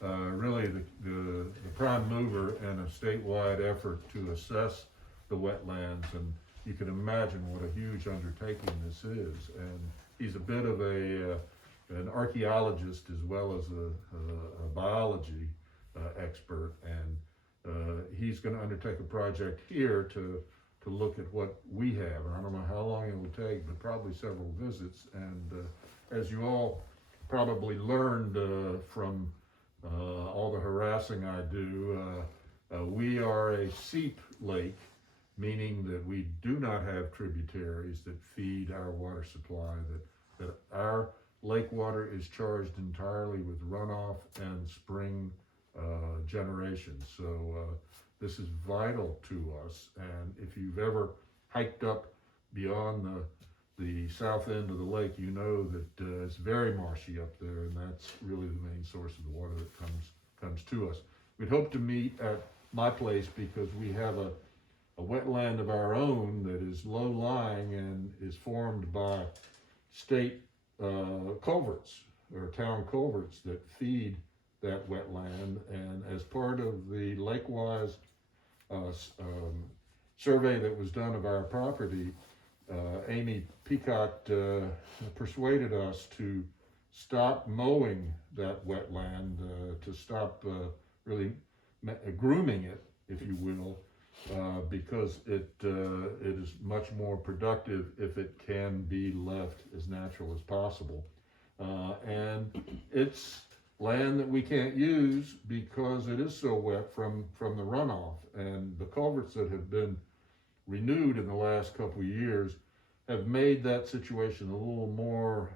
really the prime mover in a statewide effort to assess the wetlands, and you can imagine what a huge undertaking this is. And he's a bit of an archaeologist as well as a biology expert, and he's going to undertake a project here to look at what we have. And I don't know how long it will take, but probably several visits. And as you all probably learned from all the harassing I do, we are a seep lake, meaning that we do not have tributaries that feed our water supply, that our lake water is charged entirely with runoff and spring generation. So this is vital to us, and if you've ever hiked up beyond the south end of the lake, you know that it's very marshy up there, and that's really the main source of the water that comes to us. We'd hope to meet at my place because we have a wetland of our own that is low-lying and is formed by state culverts or town culverts that feed that wetland. And as part of the Lake-wise survey that was done of our property, Amy Peacock persuaded us to stop mowing that wetland, to stop really grooming it, if you will, because it is much more productive if it can be left as natural as possible. And it's land that we can't use because it is so wet from the runoff. And the culverts that have been renewed in the last couple of years have made that situation a little more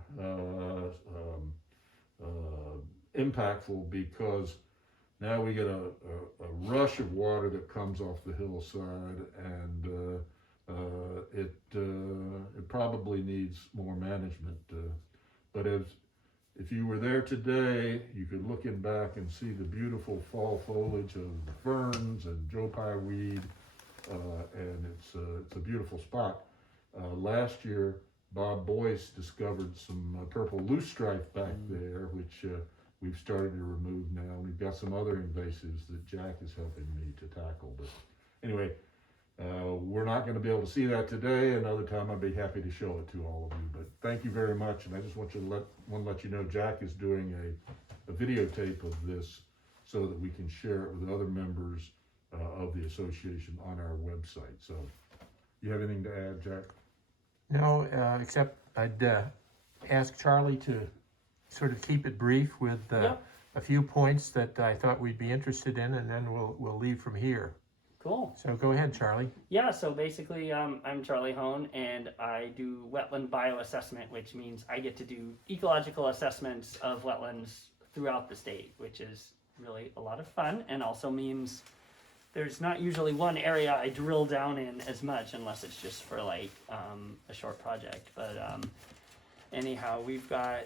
impactful, because now we get a rush of water that comes off the hillside, and it probably needs more management. But if you were there today, you could look in back and see the beautiful fall foliage of the ferns and Joe Pye weed, and it's a beautiful spot. Last year, Bob Boyce discovered some purple loosestrife back there, which we've started to remove now. We've got some other invasives that Jack is helping me to tackle. But anyway, we're not going to be able to see that today. Another time I'd be happy to show it to all of you. But thank you very much. And I just want to let you know Jack is doing a videotape of this so that we can share it with other members of the association on our website. So you have anything to add, Jack? No, except I'd ask Charlie to sort of keep it brief with a few points that I thought we'd be interested in, and then we'll leave from here. Cool. So go ahead, Charlie. Yeah, so basically I'm Charlie Hohn, and I do wetland bioassessment, which means I get to do ecological assessments of wetlands throughout the state, which is really a lot of fun, and also means there's not usually one area I drill down in as much, unless it's just for like a short project. But anyhow, we've got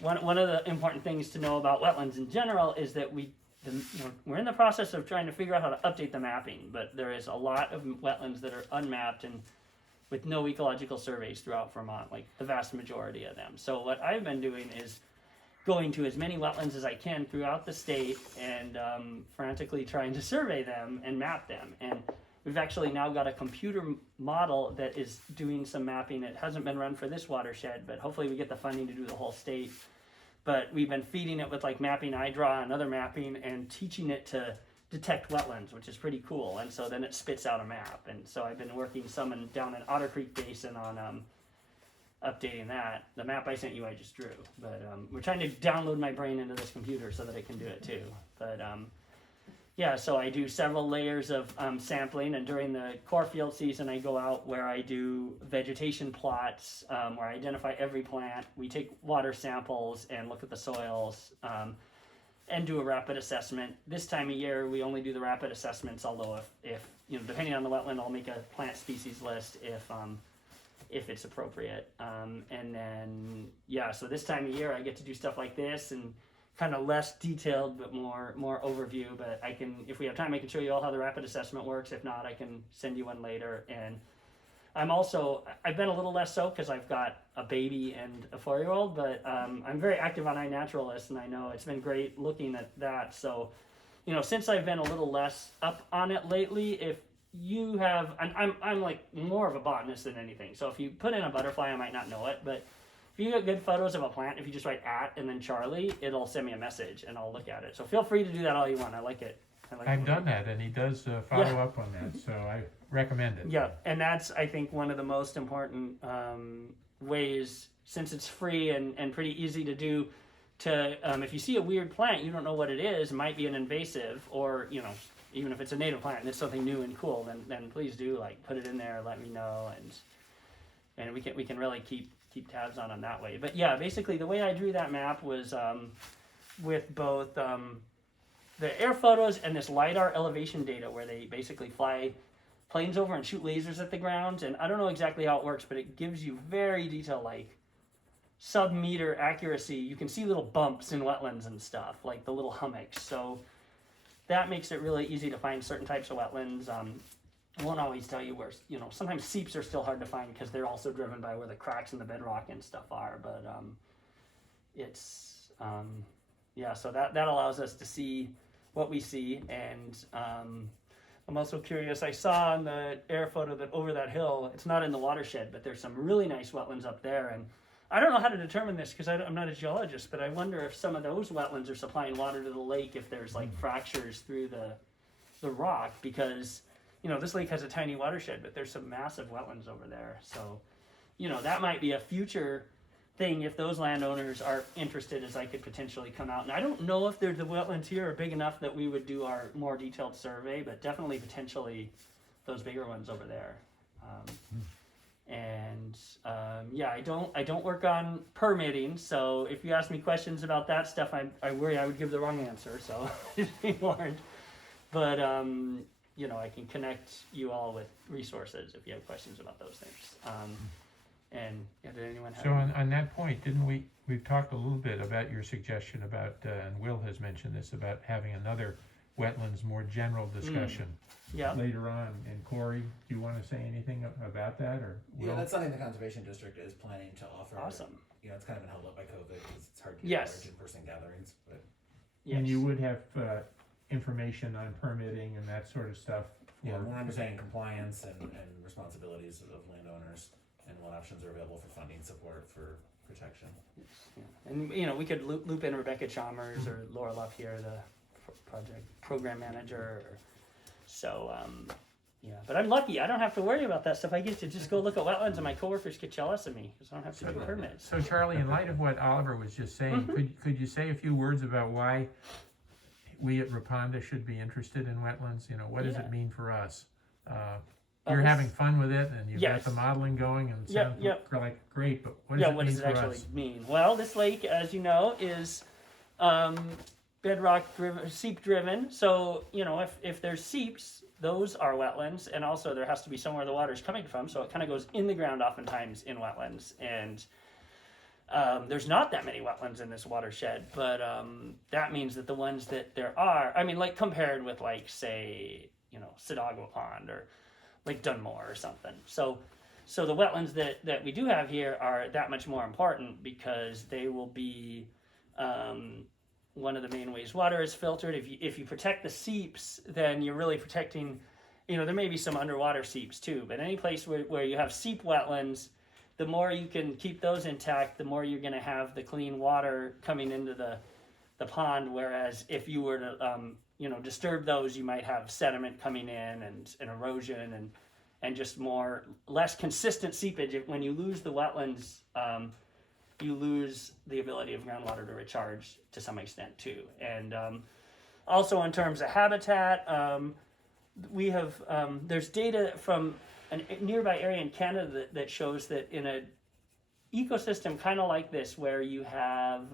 one of the important things to know about wetlands in general is that we're in the process of trying to figure out how to update the mapping, but there is a lot of wetlands that are unmapped and with no ecological surveys throughout Vermont, like the vast majority of them. So what I've been doing is going to as many wetlands as I can throughout the state and frantically trying to survey them and map them. And we've actually now got a computer model that is doing some mapping. It hasn't been run for this watershed, but hopefully we get the funding to do the whole state. But we've been feeding it with like mapping iDraw and other mapping and teaching it to detect wetlands, which is pretty cool. And so then it spits out a map. And so I've been working some down in Otter Creek Basin on updating that. The map I sent you, I just drew. But we're trying to download my brain into this computer so that it can do it too. But yeah, so I do several layers of sampling, and during the core field season, I go out where I do vegetation plots, where I identify every plant. We take water samples and look at the soils, and do a rapid assessment. This time of year, we only do the rapid assessments, although if you know, depending on the wetland, I'll make a plant species list if it's appropriate. And then, yeah, so this time of year, I get to do stuff like this and kind of less detailed, but more overview. But I can, if we have time, I can show you all how the rapid assessment works. If not, I can send you one later. And I've been a little less so because I've got a baby and a 4-year-old, but I'm very active on iNaturalist, and I know it's been great looking at that. So, since I've been a little less up on it lately, if you have, and I'm like more of a botanist than anything. So if you put in a butterfly, I might not know it, but if you get good photos of a plant, if you just write @ and then Charlie, it'll send me a message and I'll look at it. So feel free to do that all you want. I like it. I've done that, and he does follow up on that, so I recommend it. Yeah, and that's, I think, one of the most important ways, since it's free and pretty easy to do, to if you see a weird plant, you don't know what it is, it might be an invasive, or even if it's a native plant and it's something new and cool, then please do put it in there, let me know, and we can really keep tabs on them that way. But yeah, basically the way I drew that map was with both the air photos and this LiDAR elevation data, where they basically fly planes over and shoot lasers at the ground. And I don't know exactly how it works, but it gives you very detailed, sub-meter accuracy. You can see little bumps in wetlands and stuff, like the little hummocks. So that makes it really easy to find certain types of wetlands. I won't always tell you where, sometimes seeps are still hard to find because they're also driven by where the cracks in the bedrock and stuff are. But so that allows us to see what we see. And I'm also curious, I saw on the air photo that over that hill, it's not in the watershed, but there's some really nice wetlands up there. And I don't know how to determine this because I'm not a geologist, but I wonder if some of those wetlands are supplying water to the lake, if there's fractures through the rock, because this lake has a tiny watershed, but there's some massive wetlands over there. So that might be a future thing if those landowners are interested, as I could potentially come out. And I don't know if the wetlands here are big enough that we would do our more detailed survey, but definitely potentially those bigger ones over there. I don't work on permitting, so if you ask me questions about that stuff, I worry I would give the wrong answer, so be warned. But I can connect you all with resources if you have questions about those things. Did anyone have? So on that point, we've talked a little bit about your suggestion about, and Will has mentioned this, about having another wetlands, more general discussion later on. And Corey, do you want to say anything about that, or Will? Yeah, that's something the Conservation District is planning to offer. Awesome. It's kind of been held up by COVID because it's hard to Yes. get large in-person gatherings. But And you would have information on permitting and that sort of stuff. more understanding compliance and responsibilities of landowners, and what options are available for funding support for protection. Yeah. And we could loop in Rebecca Chalmers or Laura Luff here, the project program manager. But I'm lucky. I don't have to worry about that stuff. I get to just go look at wetlands, and my coworkers get jealous of me because I don't have to do permits. So Charlie, in light of what Oliver was just saying, could you say a few words about why we at Raponda should be interested in wetlands? What does it mean for us? You're having fun with it, and you've got the modeling going, and it sounds like great, but what does it mean for us? Mean? Well, this lake, as you know, is bedrock driven, seep driven. So if there's seeps, those are wetlands, and also there has to be somewhere the water is coming from. So it kind of goes in the ground oftentimes in wetlands, and there's not that many wetlands in this watershed, but that means that the ones that there are, compared with say Sadagwa Pond or Lake Dunmore or something. So the wetlands that we do have here are that much more important because they will be one of the main ways water is filtered. If you protect the seeps, then you're really protecting, there may be some underwater seeps too, but any place where you have seep wetlands, the more you can keep those intact, the more you're going to have the clean water coming into the pond. Whereas if you were to disturb those, you might have sediment coming in and erosion and just less consistent seepage. When you lose the wetlands, you lose the ability of groundwater to recharge to some extent too. And also in terms of habitat, we have there's data from a nearby area in Canada that shows that in an ecosystem kind of like this, where you have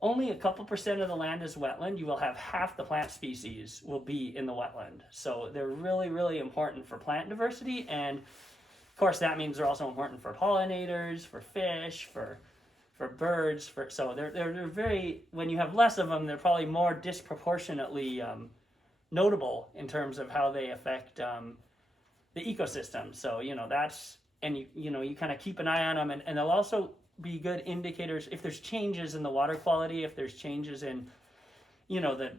only a couple % of the land is wetland, you will have half the plant species will be in the wetland. So they're really, really important for plant diversity, and of course that means they're also important for pollinators, for fish, for birds. So they're very, when you have less of them, they're probably more disproportionately notable in terms of how they affect the ecosystem. So, that's, and you kind of keep an eye on them, and they'll also be good indicators if there's changes in the water quality, if there's changes in, the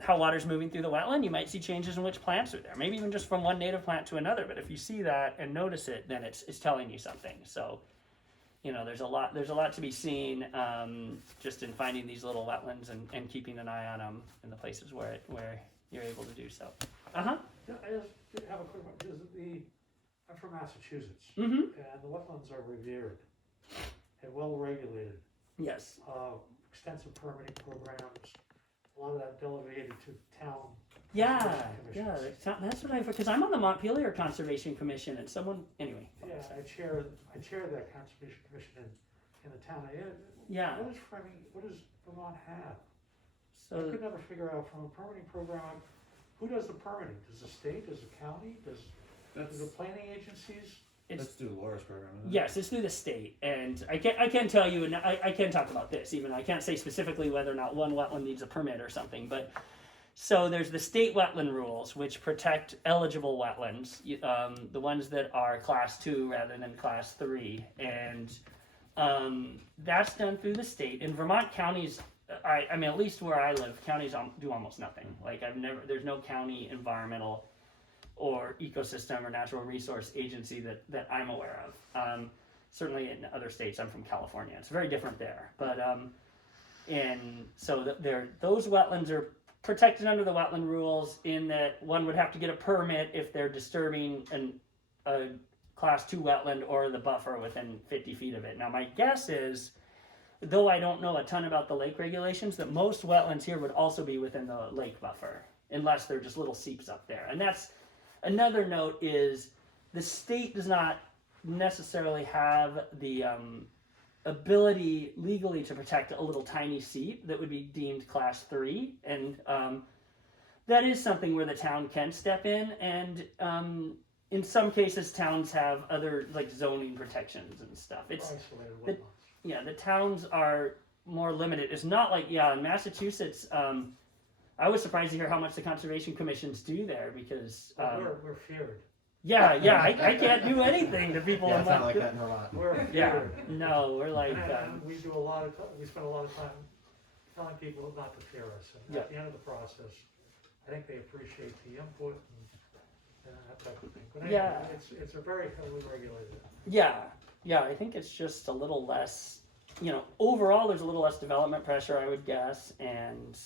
how water's moving through the wetland. You might see changes in which plants are there, maybe even just from one native plant to another. But if you see that and notice it, then it's telling you something. So, there's a lot to be seen, just in finding these little wetlands and keeping an eye on them in the places where you're able to do so. Yeah, I just have a quick one, because I'm from Massachusetts, Mm-hmm. and the wetlands are revered and well-regulated. Yes. Extensive permitting programs, a lot of that delegated to town. Yeah, commissions. that's what because I'm on the Montpelier Conservation Commission, and anyway. Yeah, I chair that conservation commission in the town. Yeah. What does Vermont have? I So could never figure out from a permitting program, who does the permitting? Does the state, does the county, does the planning agencies? Let's do Laura's program. Isn't it? yes, it's through the state, and I can tell you, and I can talk about this. Even I can't say specifically whether or not one wetland needs a permit or something, but so there's the state wetland rules, which protect eligible wetlands, the ones that are class 2 rather than class 3, and that's done through the state. In Vermont, counties, I mean, at least where I live, counties do almost nothing. Like there's no county environmental or ecosystem or natural resource agency that I'm aware of. Certainly in other states, I'm from California, it's very different there. But and so those wetlands are protected under the wetland rules, in that one would have to get a permit if they're disturbing a class 2 wetland or the buffer within 50 feet of it. Now my guess is, though I don't know a ton about the lake regulations, that most wetlands here would also be within the lake buffer, unless they're just little seeps up there. And that's another note, is the state does not necessarily have the ability legally to protect a little tiny seep that would be deemed class 3, and that is something where the town can step in, and in some cases towns have other like zoning protections and stuff. It's Isolated wetlands. the towns are more limited. It's not like in Massachusetts. I was surprised to hear how much the conservation commissions do there, because We're feared. I can't do anything to people. Yeah, in it's not like that in Vermont. We're Yeah, feared. no, we're like, And we spend a lot of time telling people not to fear us, and at the end of the process, I think they appreciate the input and that type of thing. But anyway, Yeah. it's a very heavily regulated. yeah, I think it's just a little less, overall there's a little less development pressure, I would guess, and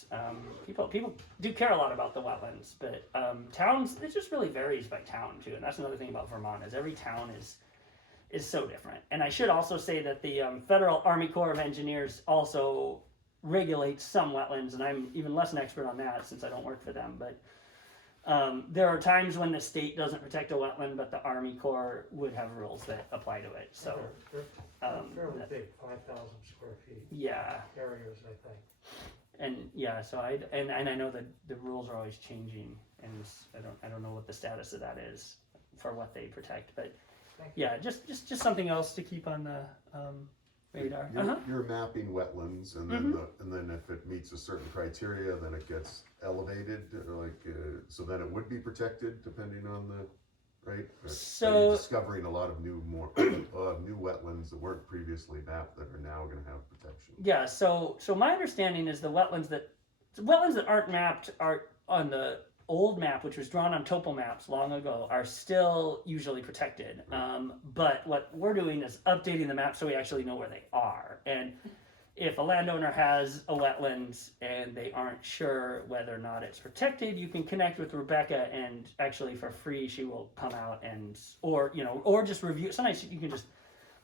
people do care a lot about the wetlands, but towns, it just really varies by town too, and that's another thing about Vermont, is every town is so different. And I should also say that the Federal Army Corps of Engineers also regulates some wetlands, and I'm even less an expert on that since I don't work for them, but there are times when the state doesn't protect a wetland, but the Army Corps would have rules that apply to it. So They're fairly big, 5,000 square feet yeah, areas, I think. and so I know that the rules are always changing, and I don't know what the status of that is for what they protect, but yeah, just something else to keep on the radar. You're mapping wetlands, and then and then if it meets a certain criteria, then it gets elevated, so then it would be protected depending on the right. So- you're discovering a lot of new wetlands that weren't previously mapped that are now going to have protection. Yeah, so my understanding is the wetlands that aren't mapped are on the old map, which was drawn on topo maps long ago, are still usually protected. But what we're doing is updating the map so we actually know where they are. And if a landowner has a wetland and they aren't sure whether or not it's protected, you can connect with Rebecca, and actually for free she will come out or just review. Sometimes you can just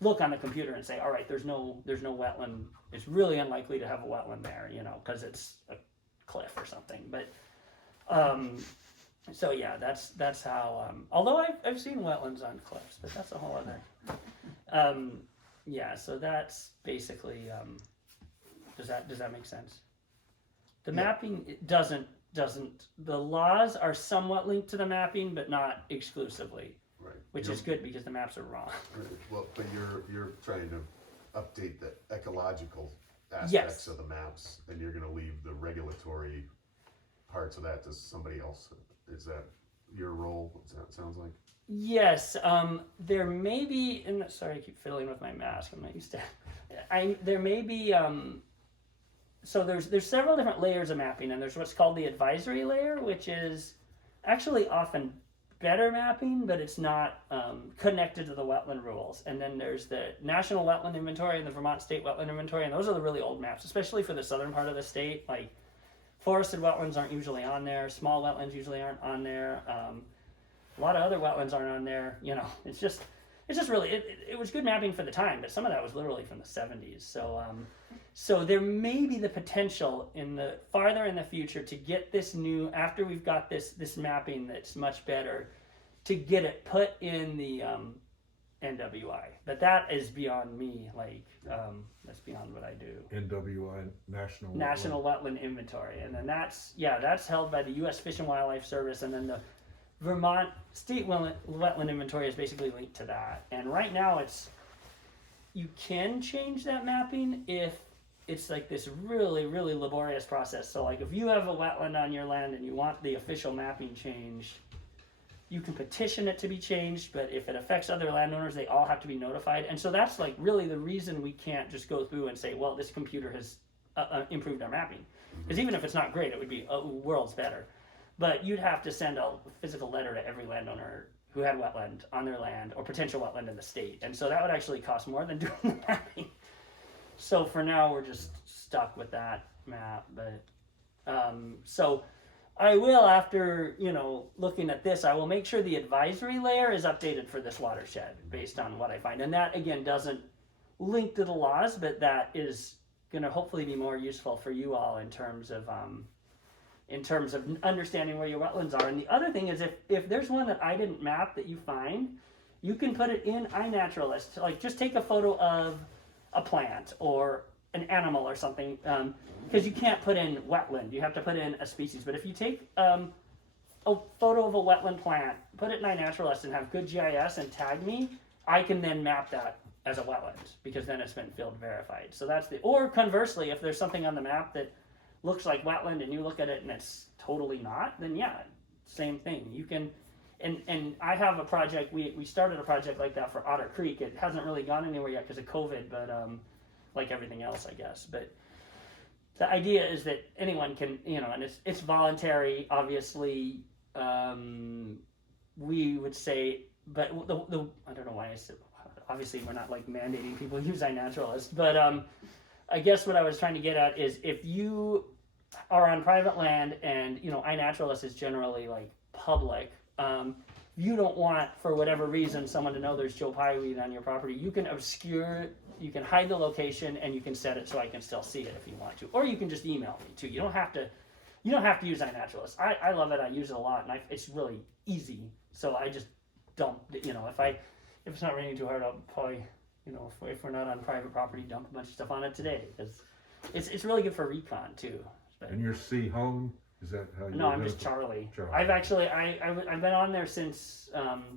look on the computer and say, all right, there's no wetland. It's really unlikely to have a wetland there, because it's a cliff or something. But so yeah, that's how. Although I've seen wetlands on cliffs, but that's a whole other. So that's basically. Does that make sense? The mapping doesn't. The laws are somewhat linked to the mapping, but not exclusively. Right. Which is good, because the maps are wrong. Well, but you're trying to update the ecological aspects Yes. of the maps, and you're going to leave the regulatory parts of that to somebody else. Is that your role, it sounds like. Yes, there may be, and sorry, I keep fiddling with my mask. I'm not used to. There may be. So there's several different layers of mapping, and there's what's called the advisory layer, which is actually often better mapping, but it's not connected to the wetland rules. And then there's the National Wetland Inventory and the Vermont State Wetland Inventory, and those are the really old maps, especially for the southern part of the state. Like forested wetlands aren't usually on there. Small wetlands usually aren't on there. A lot of other wetlands aren't on there. You know, it's just really, it was good mapping for the time, but some of that was literally from the 70s. So there may be the potential farther in the future to get this new, after we've got this mapping that's much better, to get it put in the NWI. But that is beyond me, that's beyond what I do. NWI, National Wetland Inventory. And then that's held by the U.S. Fish and Wildlife Service, and then the Vermont State Wetland Inventory is basically linked to that. And right now you can change that mapping if it's like this really, really laborious process. So like if you have a wetland on your land and you want the official mapping change, you can petition it to be changed, but if it affects other landowners, they all have to be notified. And so that's like really the reason we can't just go through and say, well, this computer has improved our mapping. Because even if it's not great, it would be worlds better. But you'd have to send a physical letter to every landowner who had wetland on their land or potential wetland in the state. And so that would actually cost more than doing the mapping. So for now, we're just stuck with that map. But so I will, after, looking at this, I will make sure the advisory layer is updated for this watershed based on what I find. And that, again, doesn't link to the laws, but that is going to hopefully be more useful for you all in terms of understanding where your wetlands are. And the other thing is if there's one that I didn't map that you find, you can put it in iNaturalist. Like just take a photo of a plant or an animal or something, because you can't put in wetland, you have to put in a species. But if you take a photo of a wetland plant, put it in iNaturalist and have good GIS and tag me, I can then map that as a wetland because then it's been field verified. So or conversely, if there's something on the map that looks like wetland and you look at it and it's totally not, then yeah, same thing. You can, and I have a project, we started a project like that for Otter Creek. It hasn't really gone anywhere yet because of COVID, but like everything else, I guess. But the idea is that anyone can, and it's voluntary, obviously. We would say, but I don't know why I said, obviously we're not like mandating people use iNaturalist, but I guess what I was trying to get at is if you are on private land and iNaturalist is generally like public, you don't want, for whatever reason, someone to know there's Joe Pye weed on your property, you can you can hide the location and you can set it so I can still see it if you want to, or you can just email me too. You don't have to use iNaturalist. I love it. I use it a lot, and it's really easy. So I just don't, if it's not raining too hard, I'll probably, if we're not on private property, dump a bunch of stuff on it today, because it's really good for recon too. But, And you're C. Hohn? Is that how you? no, I'm just Charlie. Charlie. I've actually I've been on there since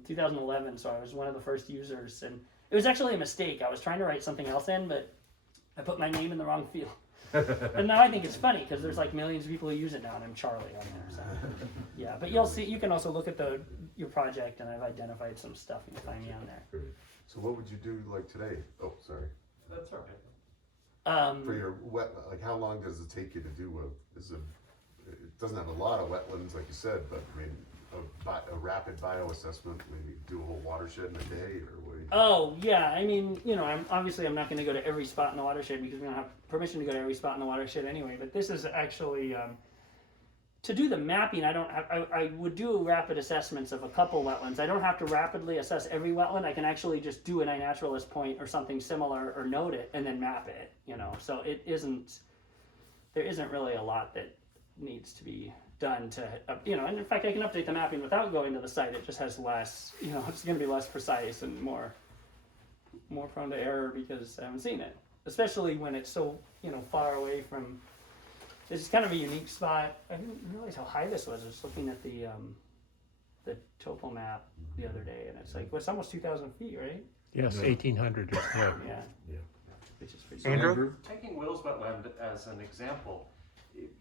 2011, so I was one of the first users, and it was actually a mistake. I was trying to write something else in, but I put my name in the wrong field. And now I think it's funny because there's like millions of people who use it now, and I'm Charlie on there. So yeah, but you'll see. You can also look at your project, and I've identified some stuff. You can find me on there. So what would you do like today? Oh, sorry. That's all right. For your how long does it take you to do it doesn't have a lot of wetlands, like you said, but I mean, a rapid bioassessment, maybe do a whole watershed in a day, or what do you? Oh yeah, I mean, I'm not going to go to every spot in the watershed because we don't have permission to go to every spot in the watershed anyway. But this is actually to do the mapping. I would do rapid assessments of a couple wetlands. I don't have to rapidly assess every wetland. I can actually just do an iNaturalist point or something similar, or note it and then map it. So there isn't really a lot that needs to be done to, and in fact I can update the mapping without going to the site. It just has less, it's going to be less precise and more prone to error because I haven't seen it, especially when it's so, far away from, this is kind of a unique spot. I didn't realize how high this was. I was looking at the topo map the other day, and it's like, it's almost 2,000 feet, right? Yes, No. 1,800. Yeah. Yeah. Yeah. Which is pretty Andrew? Taking Will's Wetland as an example,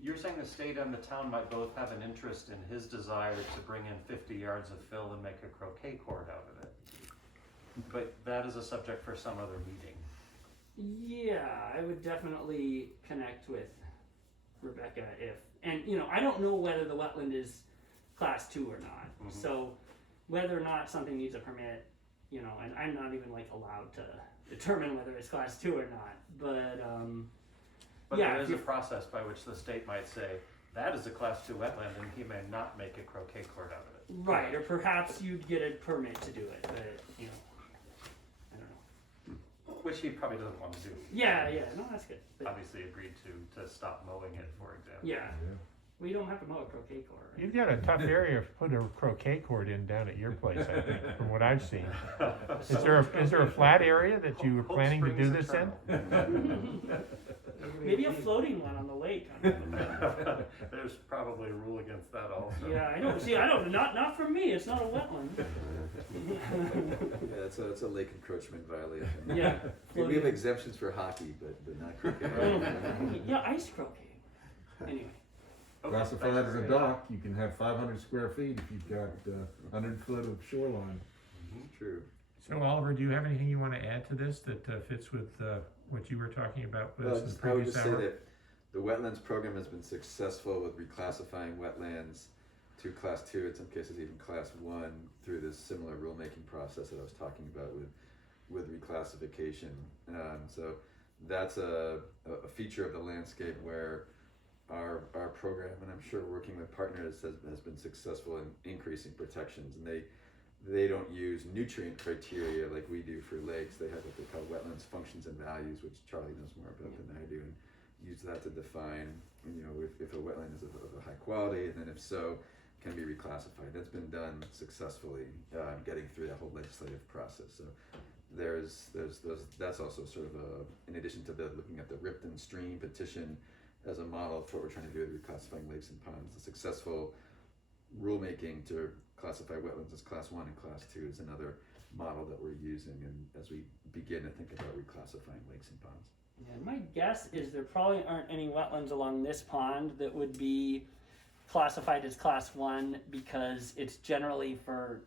you're saying the state and the town might both have an interest in his desire to bring in 50 yards of fill and make a croquet court out of it. But that is a subject for some other meeting. Yeah, I would definitely connect with Rebecca and I don't know whether the wetland is class 2 or not. Mhm. So whether or not something needs a permit, and I'm not even like allowed to determine whether it's class 2 or not. But Yeah, there if is a you- process by which the state might say, that is a class 2 wetland and he may not make a croquet court out of it. Right, or perhaps you'd get a permit to do it, but I don't know. Which he probably doesn't want to do. Yeah, no, that's good. But, Obviously agreed to stop mowing it, for example. yeah, we don't have to mow a croquet court. Right? You've got a tough area to put a croquet court in down at your place, I think, from what I've seen. Is there a flat area that you were Hope planning to do Springs this in? Eternal. Maybe a floating one on the lake. There's probably a rule against that also. Yeah, I know. See, I don't. Not for me. It's not a wetland. Yeah, it's a lake encroachment violation. Yeah. We have exemptions for hockey, but not cricket. Yeah, ice croquet. Anyway. Okay, Classified thanks. as a dock, you can have 500 square feet if you've got 100 foot of shoreline. True. So Oliver, do you have anything you want to add to this that fits with what you were talking about with Well, us in the I would previous just say hour? that the wetlands program has been successful with reclassifying wetlands to class 2, in some cases even class 1, through this similar rulemaking process that I was talking about with reclassification. So that's a feature of the landscape where our program, and I'm sure working with partners, has been successful in increasing protections. And they don't use nutrient criteria like we do for lakes. They have what they call wetlands functions and values, which Charlie knows more about than I do, and use that to define, if a wetland is of a high quality, and then if so, can be reclassified. That's been done successfully, getting through that whole legislative process. So that's also sort of in addition to looking at the Ripton Stream petition as a model for what we're trying to do with reclassifying lakes and ponds. The successful rulemaking to classify wetlands as class 1 and class 2 is another model that we're using, and as we begin to think about reclassifying lakes and ponds. Yeah, my guess is there probably aren't any wetlands along this pond that would be classified as class 1 because it's generally for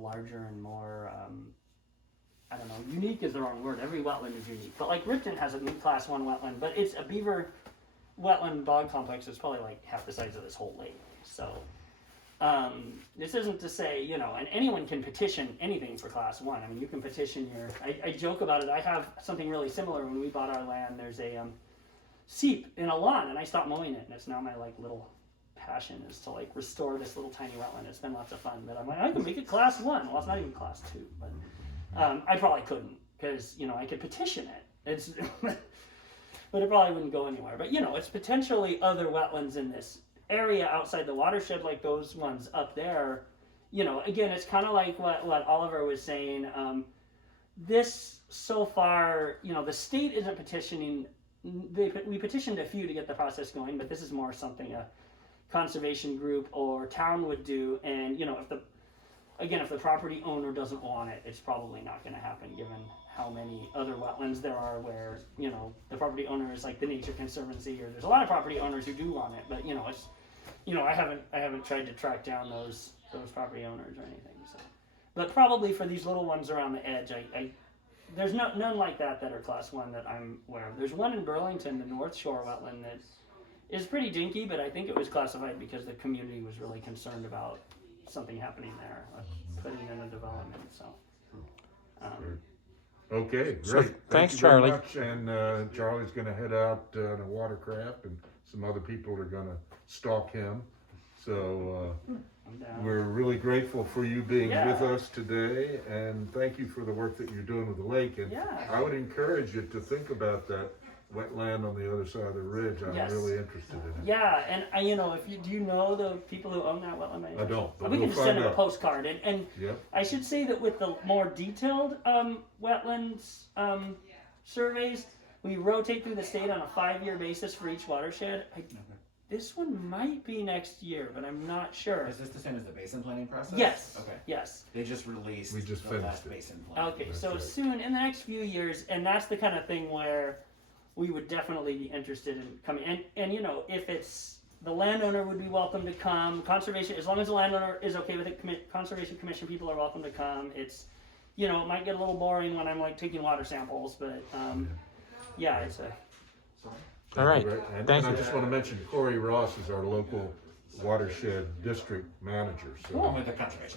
larger and more I don't know, unique is the wrong word. Every wetland is unique. But like Ripton has a class 1 wetland, but it's a beaver wetland bog complex that's probably like half the size of this whole lake. So this isn't to say, and anyone can petition anything for class 1. I mean, you can petition I joke about it. I have something really similar. When we bought our land, there's a seep in a lawn, and I stopped mowing it, and it's now my like little passion is to like restore this little tiny wetland. It's been lots of fun, but I'm like, I can make it class 1. Well, it's not even class 2, but I probably couldn't because I could petition it. It's but it probably wouldn't go anywhere. But it's potentially other wetlands in this area outside the watershed, like those ones up there. Again, it's kind of like what Oliver was saying. This so far, the state isn't petitioning. We petitioned a few to get the process going, but this is more something a conservation group or town would do. And if the property owner doesn't want it, it's probably not going to happen given how many other wetlands there are where, the property owner is like the Nature Conservancy, or there's a lot of property owners who do want it, but it's, I haven't tried to track down those property owners or anything. So, but probably for these little ones around the edge, there's none like that are class 1 that I'm aware of. There's one in Burlington, the North Shore wetland, that is pretty dinky, but I think it was classified because the community was really concerned about something happening there, like putting in a development. So, Okay, So, great. thanks, Thank you very Charlie. much. And Charlie's gonna head out on a watercraft, and some other people are gonna stalk him. So I'm down. we're really grateful for you being Yeah. with us today, and thank you for the work that you're doing with the lake. And Yeah. I would encourage you to think about that wetland on the other side of the ridge. I'm Yes. really interested in it. Yeah, and do you know the people who own that wetland? I don't, but We can we'll just send find them a out. postcard, and Yep. I should say that with the more detailed wetlands surveys, we rotate through the state on a 5-year basis for each watershed. This one might be next year, but I'm not sure. Is this the same as the basin planning process? Yes. Okay. Yes. They just released We just the finished last it. basin plan. Okay, That's so right. soon, in the next few years, and that's the kind of thing where we would definitely be interested in coming. And you know, if it's the landowner would be welcome to come. Conservation, as long as the landowner is okay with it, Conservation Commission people are welcome to come. It's, you know, it might get a little boring when I'm like taking water samples, but yeah, it's a. All right, And thank I you. just want to mention Corey Ross is our local watershed district manager, so. I'm with the conservation.